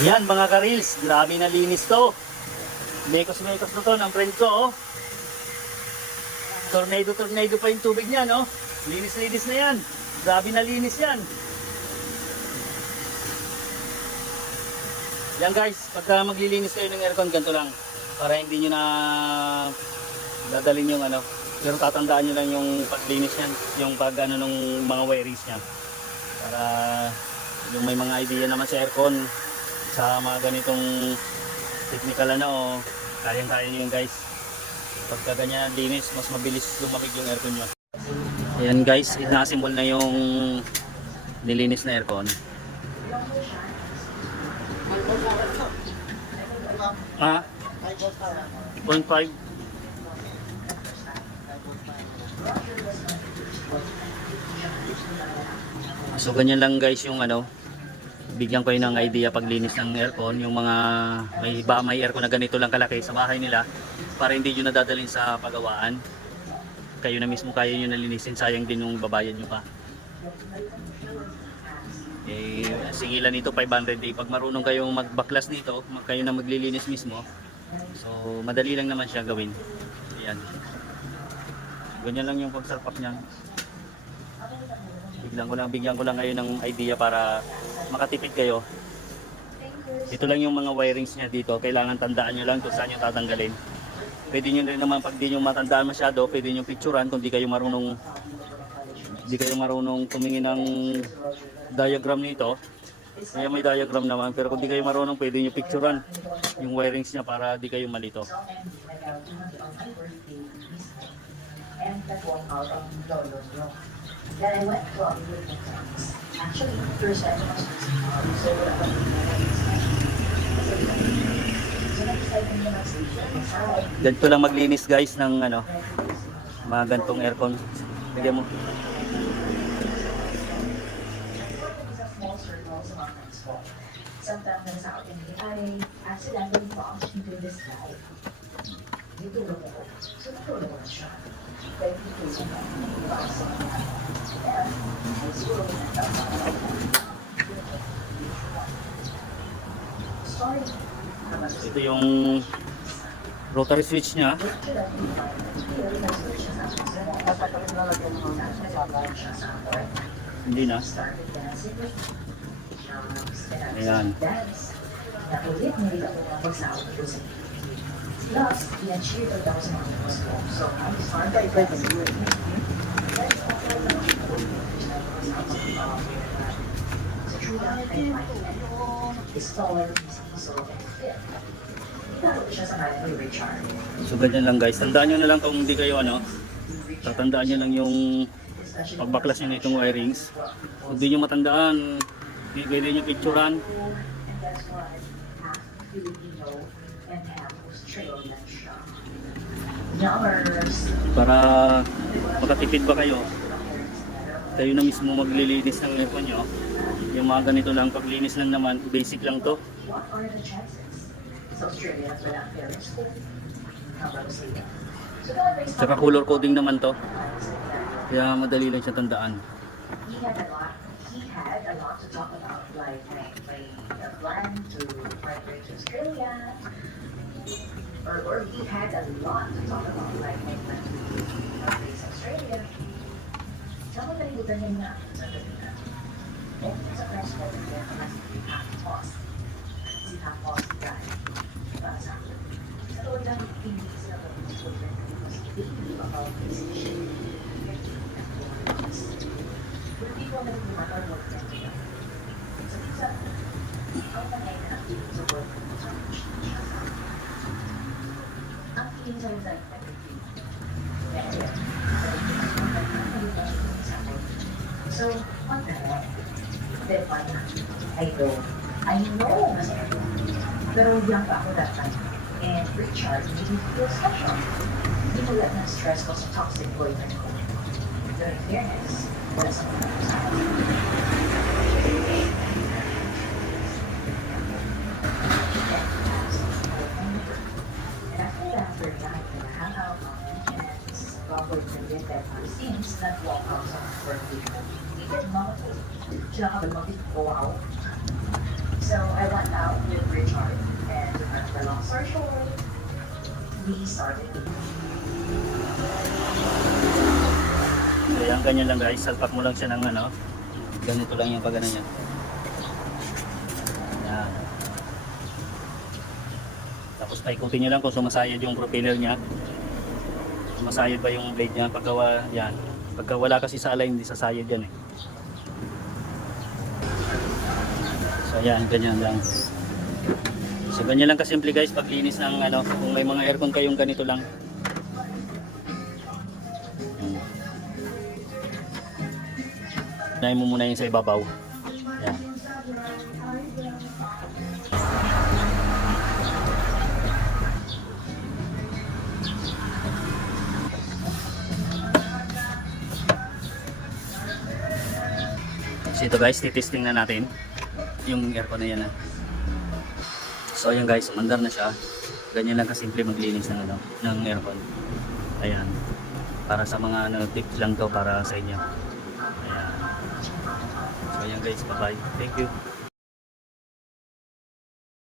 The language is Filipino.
Ayan mga karils, grabe na linis to. Mekos-mekos na to ng friend ko, oh. Tornado-tornado pa yung tubig niya, no? Linis-linis na yan. Grabe na linis yan. Yan guys, pagka maglilinis kayo ng aircon, ganito lang. Para hindi nyo na dadalhin yung ano. Pero tatandaan nyo lang yung paglinis yan. Yung pag ano ng mga wirings niya. Para yung may mga idea naman sa aircon sa mga ganitong technical ano o kayang-kaya nyo guys. Pagka ganyan linis mas mabilis lumamig yung aircon nyo. Ayan guys inasimbol na yung nilinis na aircon. Ah 0.5 So ganyan lang guys yung ano bigyan ko ng idea paglinis ng aircon. Yung mga may ba may aircon na ganito lang kalaki sa bahay nila para hindi nyo nadadalhin sa pagawaan. Kayo na mismo kaya nyo nalinisin. Sayang din yung babayad nyo pa. Eh singilan nito 500 eh. Pag marunong kayong magbaklas mag- kayo na maglilinis mismo. So madali lang naman siya gawin. Ayan. Ganyan lang yung pagsarpak niyan. Bigyan ko lang bigyan ko lang ngayon ng idea para makatipid kayo. Ito lang yung mga wirings niya dito. Kailangan tandaan nyo lang kung saan yung tatanggalin. Pwede nyo rin naman pag di nyo matandaan masyado pwede nyo picturean kung di kayo marunong di kayo marunong tumingin ng diagram nito. Kaya may diagram naman pero kung di kayo marunong pwede nyo picturean yung wirings niya para di kayo malito. and that walk out of Lolo Bro. Then I went to a beautiful place. Actually, first I was so wala nag-decide kami ganito lang maglinis guys ng ano mga gantong aircon bigyan mo friends. Sometimes nasa out in the eye, accidentally falls into the sky siya. Kaya dito sa mga sa mga Kaya, ay siguro Sorry. Ito yung rotary switch niya hindi na Ayan. It. It's taller, so fit. Italo so ganyan lang guys. Tandaan nyo na lang kung hindi kayo ano tatandaan nyo lang yung pagbaklas nyo itong wirings. Kung di nyo matandaan. Hindi pwede nyo picturean. Para makatipid ba kayo? Kayo na mismo maglilinis ng aircon nyo. Yung mga ganito lang paglinis lang naman basic lang to Sa Australia, wala parents ko. How about sa iyo? So, Tsaka color coding naman to. Kaya madali lang siya tandaan. He had a lot. He had a lot to talk about, like my, my plan to migrate to Australia, or, or he had a lot to talk about, like my plan to migrate to Australia. Saan ko nalimutan niya? Sa na. Sa ko, niya sa. Sa sila lumatar mo sa ang na natin sa work ko sa Ang tingin sa mga So, why not? I know. I know. Kasi, pero young pa ako that time. And Richard made me feel special. Hindi mo lang na-stress ko sa toxic boyfriend ko. Pero in fairness, wala sa mga kasama. And after that, we're like, gonna hang out on weekends. Bawal na din that seems not walk out sa birthday ko. Hindi din mga ko. Sila ka ba mag-go out? So, I want out with Richard. And to cut the long story short, we started Ayan, ganyan lang guys. Salpak mo lang siya ng ano. Ganito lang yung pagano niya. Ayan. Tapos paikutin niyo lang kung sumasayad yung propeller niya. Sumasayad ba yung blade niya? Pagka, yan. Pagka wala kasi sa alay, hindi sasayad yan eh. So ayan, ganyan lang. So ganyan lang kasimple guys paglinis ng ano, kung may mga aircon kayong ganito lang. Unahin mo muna yung sa ibabaw. Yan. So ito guys, titesting na natin yung aircon na yan. ah. So ayan guys, mandar na siya. Ganyan lang kasimple maglinis ng, ano, ng aircon. Ayan. Para sa mga ano, tips lang to para sa inyo. Ayan. So ayan guys, bye bye. Thank you.